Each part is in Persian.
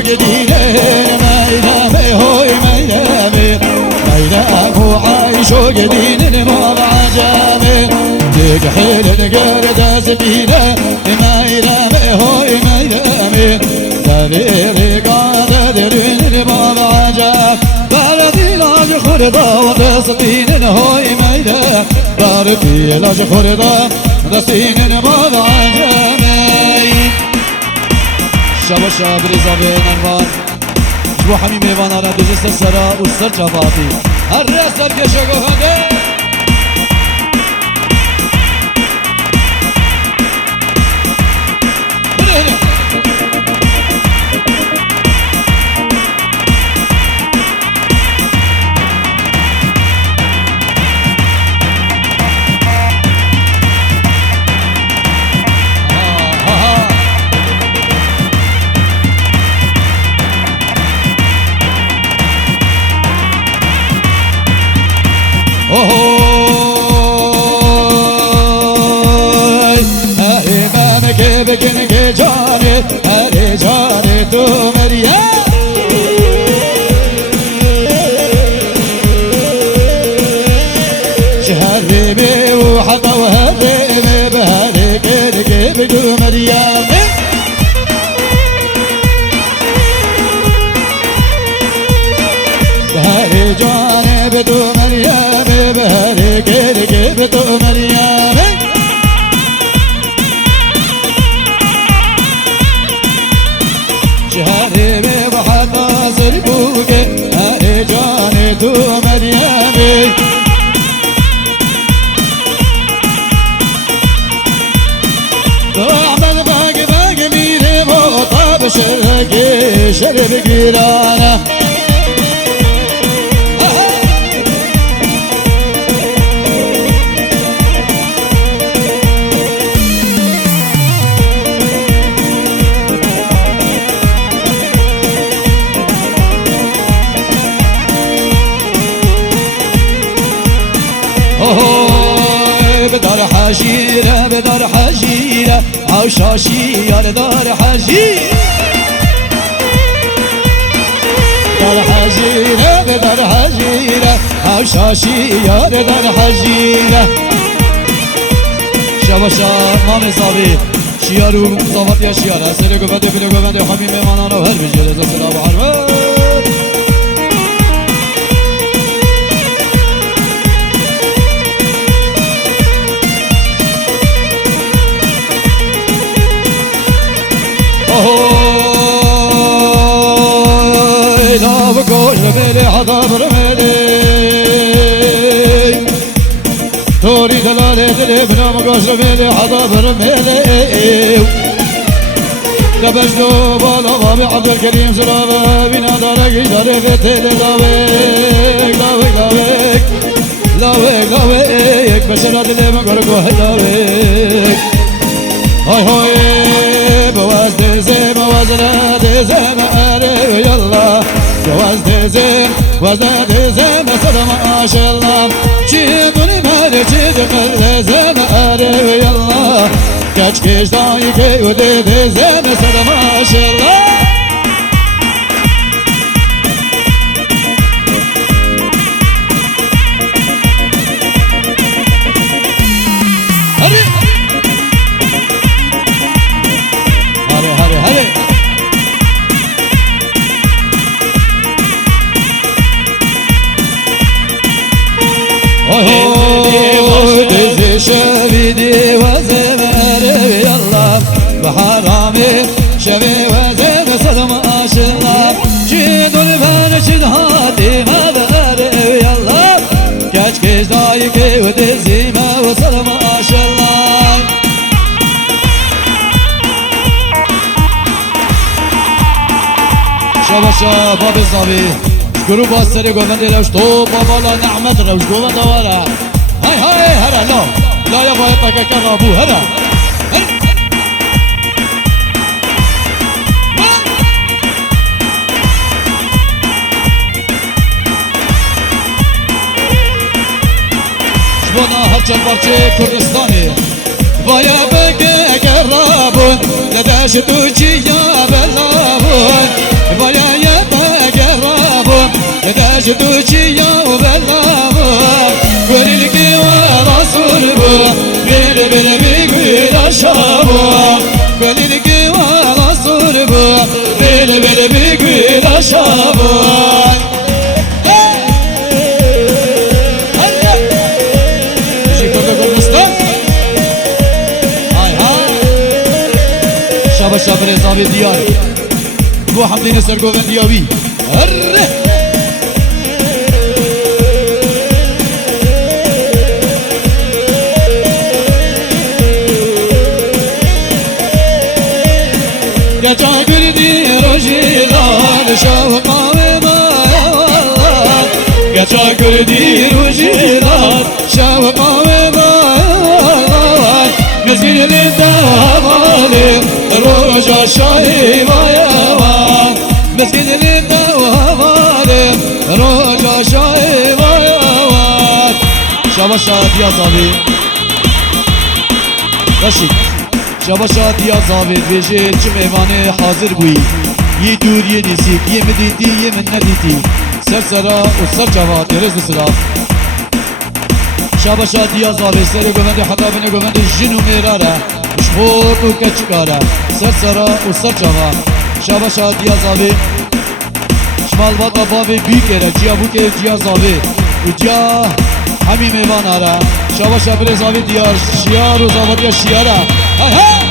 قدينا ميلامي هوي ميلامي ميلام وعايش قدينا ما بعجامي ديك حيل نقرد سبينا ميلامي هوي ميلامي دليلي قادر درين ما بعجام بلدي لاج خرطة وقصدين هوي ميلام بلدي لاج خرطة دستين ما بعجامي شبا شابري زبين انوار جبو حمي ميوان آرا دوزست سرا و سر جفافي هر رس سر کشگو هنده بكن کے جانے ارے جانے تو مریا شهر بي وحطا وهدي بي بهدي كير كي بدو مريا بهدي جانے بدو مريا بهدي كير كي بدو مريا شهري بحطا زربوكي هاري جاني تو مريامي احمد باقي باقي ميري موطا بشرقي شرب قيرانا بدار حجيرة بدار حجيرة عوشاشي يا دار حجيرة دار حجيرة بدار حجيرة عوشاشي يا دار حجيرة شباشا مامي صابي شيارو صافت يا شيارة سلقو بدو بلقو بدو حميم مانانا وهر بجيرة سلام حرمات لا بكوش رميلي حضاب رميلي توري دلالي دلي بنا مكوش رميلي حضاب رميلي لبجدو بالا بابي عبد الكريم سلامة بنا دارك جاري في تيلي لاويك لاويك لاويك لاويك لاويك بشرة دلي مكورك وهلاويك هاي هاي بواز دزي موازنا دزي مقاري يلا بواز دزي وزنا دزي مسلم ما شاء الله شيدوني ماري شيد دزي مقاري يلا كاش كيش دايكي ودي دزي مسلم ما شاء الله شبيدي وزمري يلا بحرامي شبي وزم صدم اشلا شيد البرشد هاتي ما باري يلا كاش كيش دايكي ودزيما وصدم اشلا شبا شباب الزبي شكرو باسري قومن لو شطوب ومالا نعمت لو شقومن دوارا هاي هاي هرا لا يا بايطك كغابو هرا شبونا هرچن بارچه کردستانی بایا بگه قرابون لداش توچی یا بلابون جدو چیا و بلام گلی که رسول بو بل بل بگوی شابو گلی که رسول بو بل بل بگوی شابو شاباش شابر زاوی دیار بو حمدین سرگوون دیاوی هره گجا گردی روشی لال شوقا و مایان گجا گردی روشی لال شوقا و مایان مزگین لدوالی روشا شای مایان مزگین لدوالی روشا شای مایان شاباش دیا زاوی رشید شاباش دیا زاوید بیشه چه میوانه حاضر بوی یه دور یه نزیک یه مدیدی یه من ندیدی سر سرا و سر جواد رز سرا شاباش دیا زاوید سر گوند حضابین گوند جنو میراره مشخور و کچکاره سر سرا و سر جواد شاباش دیا زاوید شمال باتا بابی بی کره جیا بو که دیا زاوید و دیا همی میوان آره شاباش بر زاوید دیا شیار و زاوید شیاره های های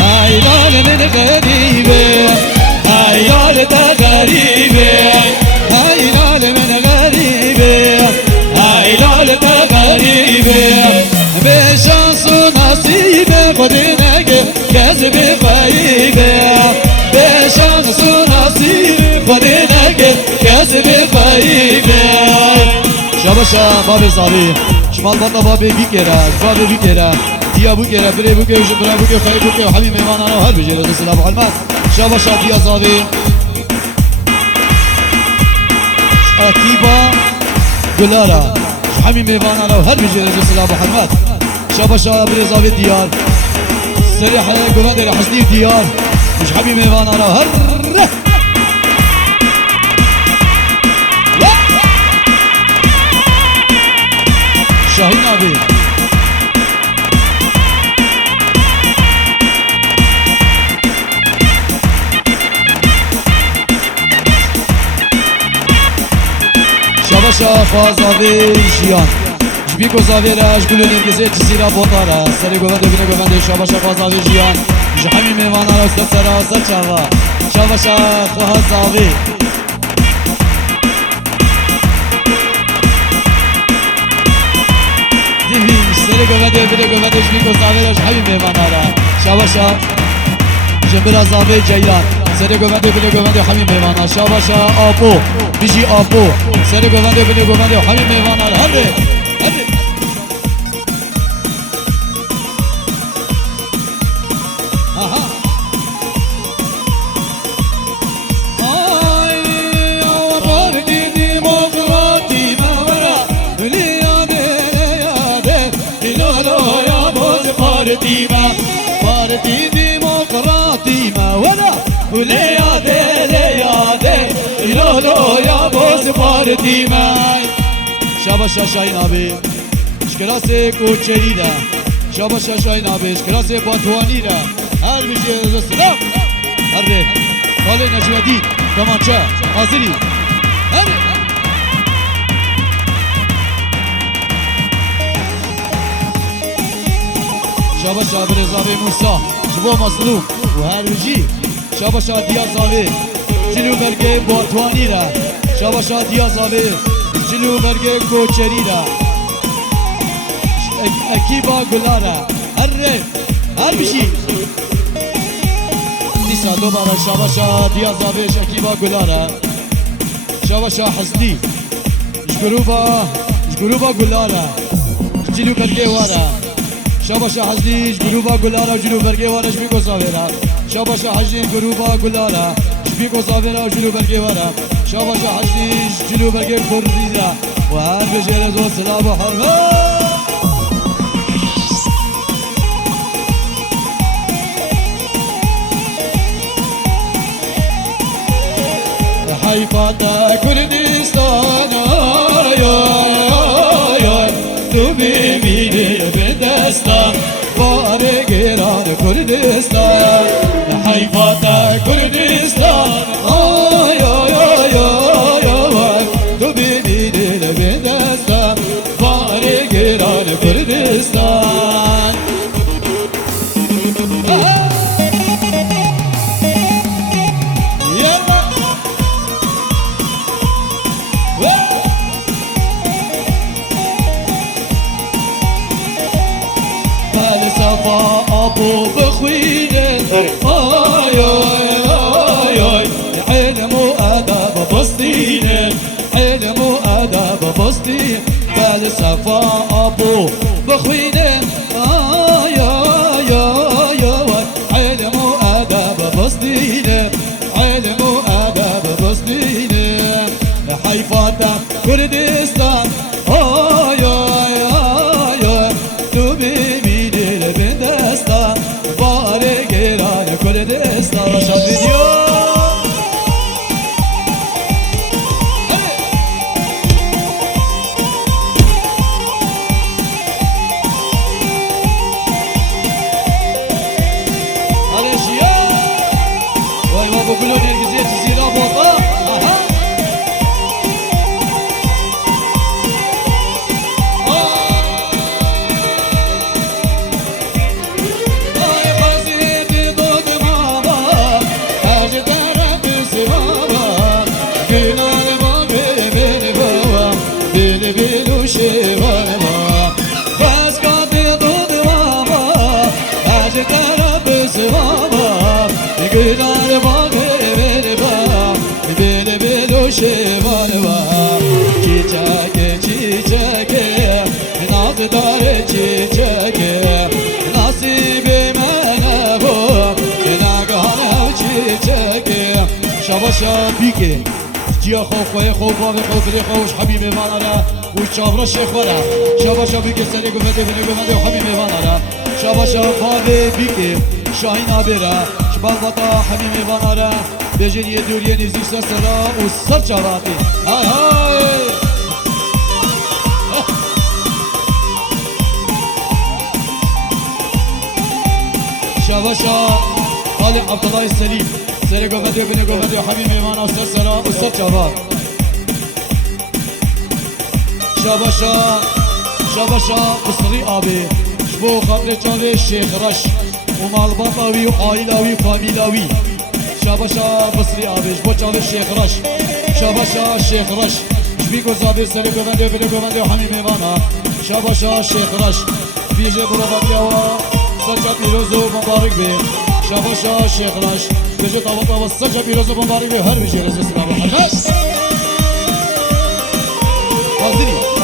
هايلال من غريبة هايلال تا غريبة هايلال من غريبة هايلال تا غريبة بشانس ونصيبة خدناك كذب غيبة بشانس ونصيبة خدناك كذب غيبة شاباشا بابي زاوي شمال بطا بابي بيكرا بابي بيكرا دیا بو که بره بو که جبرا بو که خیر بو که همین میوانانو هر بجه رضا سلام علمت شاباش دیا زاوی اکیبا گلارا همین میوانانو هر بجه رضا سلام علمت شاباش بر زاوی دیار سریح گوند حسنی دیار مش همین میوانانو هر شاهین آبی شاباشا خوازاوی جیان جبیکو زاوی را اشگلو نرگزه چیزیرا بوتارا سری گوونده بینه گوونده شاباشا خوازاوی جیان جهمی میوانا را است سرا سر چاوا شاباشا خوازاوی دیوی سری گوونده بینه گوونده جبیکو زاوی را جهمی میوانا را شاباشا جبرا زاوی جیان سری گوونده بینه گوونده همین میوانا شاباشا آبو بیجی آبو سری گوونده بینه گوونده همین میوانا هره هره آها آی آوار دیدی مقراتی مورا لیاده لیاده لیلالو یا باز پارتی ما پارتی دموقراطي ما ولا ولياده لياده يلولو يا بوز پارتی ما شاباش شاهین آبی اشکراس کوچری را شاباش شاهین آبی اشکراس باتوانی را هر بیشی سلام هر ده خاله نجمدی کمانچه حاضری هر شاباش عبر زاوی موسا جبو مظلوم و هر بیشی شاباش دیا زاوی جلو برگه باتوانی را شاباش دیا زاوی جلو برگه کوچری را اکیبا گلارا هر بیشی نیسا دوباره شاباشا دیا زاویش اکیبا گلارا شاباشا حسنی جگروبا گلارا جلو برگه وارا شاباشا حسنی جگروبا گلارا جلو برگه وارا جبیکو زاویرا شاباشا حسنی جگروبا گلارا جبیکو زاویرا جلو برگه وارا شاباشا حسنی جلو برگه کردی را وهم بجرز وصلا بحرمه حيفاتا كردستان تو ببینی به دستان بار گران کردستان حیفاتا کردستان تو ببینی به دستان بار گران کردستان فلسفة أبو بخوينه آي آي آي علم وأدب بسطينه علم وأدب بسطينه فلسفة أبو بخوينه آي آي آي آي علم وأدب بسطينه علم وأدب بسطينه حيفاتا كردستان آي آي آي تو ببینی به دستان بار گران کردستان شاد ویدیو آلیشیا وای ما با گلو نرگزیه چیزینا باتا گلار باغ بر با بل بلو شوار با چیچک چیچک ناز دار چیچک نصیب من بو نگاه چیچک شباشا بیکه جیا خو خوی خو باب خو بری خوش حبیب من را و چابرا شیخ ورا شباشا بیکه سری گفته گفته حبیب من را شباشا باب بیکه شاهین آبیرا شبال باتا حبیب وانارا بجریه دوریه نزیک سرا و سر چاواتی های های شباشا خالق عبدالله السلیم سری گفته بینه گفته حبیب وانا سرا و سر چاوات شباشا شباشا بسری آبی شبو خاطر چاوه شیخ رش و مالباطاوی و آیلاوی فامیلاوی شاباشا بسری آبیش با چاوه شیخ رش شاباشا شیخ رش جبی گذابی سری گونده بله گونده و همین میوانا شاباشا شیخ رش بیجه برو بابیاوا سجا پیروزو مبارک بی شاباشا شیخ رش بیجه تاوتا و سجا پیروزو مبارک بی هر بیجه رزو سلام حمد حاضری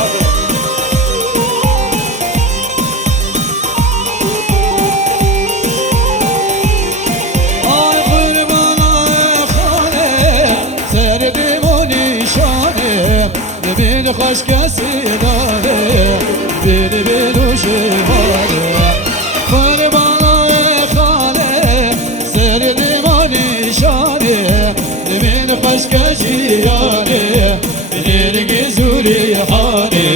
بین خوش کسی داره بین بینو شماره قربانای خاله سر دیمانی شانه بین خوش کسی یاره بین زوری خانه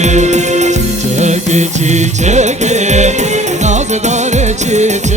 چیچکی چیچکی ناز داره چیچکی